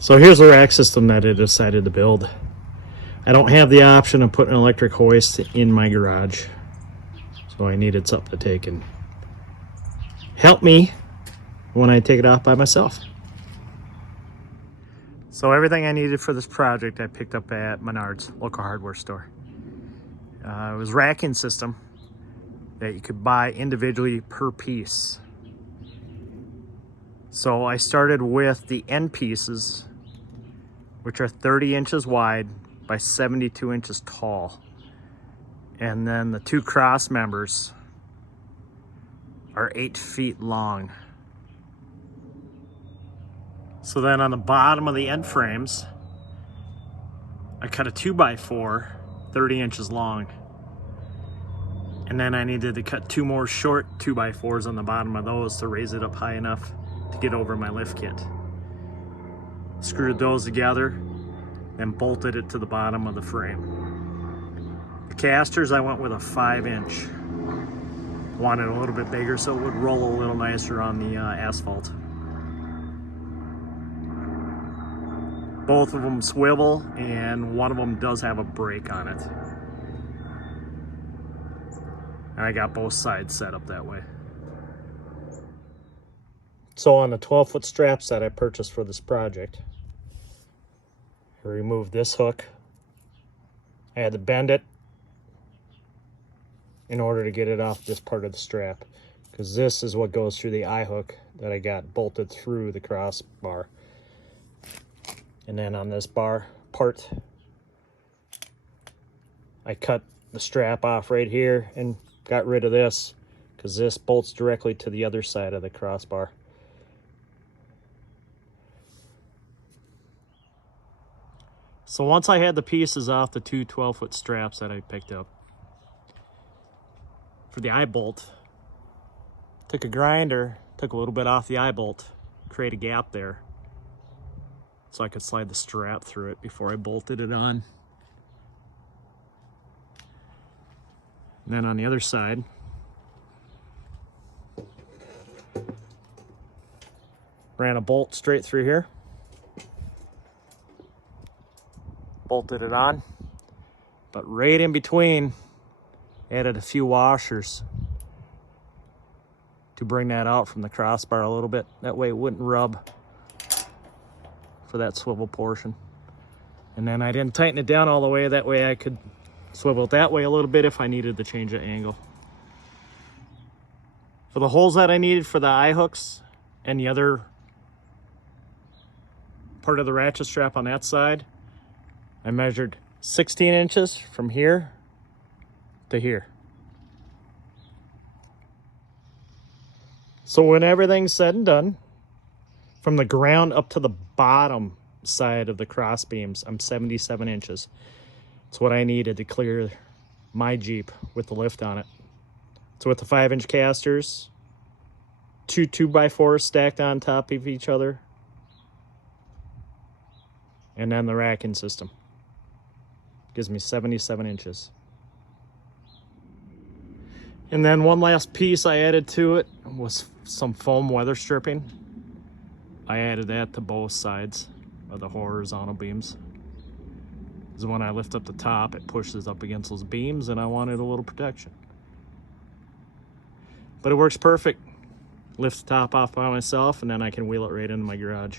So here's the rack system that I decided to build. I don't have the option of putting an electric hoist in my garage, so I needed something to take and help me when I take it off by myself. So everything I needed for this project I picked up at Menards, local hardware store. It was a racking system that you could buy individually per piece. So I started with the end pieces, which are 30 inches wide by 72 inches tall. And then the two cross members are 8 feet long. So then on the bottom of the end frames, I cut a 2x4, 30 inches long. And then I needed to cut 2 more short 2x4s on the bottom of those to raise it up high enough to get over my lift kit. Screwed those together, then bolted it to the bottom of the frame. The casters, I went with a 5-inch. Wanted a little bit bigger so it would roll a little nicer on the asphalt. Both of them swivel, and one of them does have a brake on it. And I got both sides set up that way. So on the 12-foot straps that I purchased for this project, I removed this hook. I had to bend it in order to get it off this part of the strap, because this is what goes through the eye hook that I got bolted through the crossbar. And then on this bar part, I cut the strap off right here and got rid of this, because this bolts directly to the other side of the crossbar. So once I had the pieces off the two 12-foot straps that I picked up, for the eye bolt, took a grinder, took a little bit off the eye bolt, create a gap there, so I could slide the strap through it before I bolted it on. And then on the other side, ran a bolt straight through here, bolted it on, but right in between, added a few washers to bring that out from the crossbar a little bit. That way it wouldn't rub for that swivel portion. And then I didn't tighten it down all the way, that way I could swivel it that way a little bit if I needed to change the angle. For the holes that I needed for the eye hooks and the other part of the ratchet strap on that side, I measured 16 inches from here to here. So when everything's said and done, from the ground up to the bottom side of the cross beams, I'm 77 inches. It's what I needed to clear my Jeep with the lift on it. So with the 5-inch casters, two 2x4s stacked on top of each other, and then the racking system gives me 77 inches. And then one last piece I added to it was some foam weather stripping. I added that to both sides of the horizontal beams. Because when I lift up the top, it pushes up against those beams, and I wanted a little protection. But it works perfect. Lift the top off by myself, and then I can wheel it right into my garage.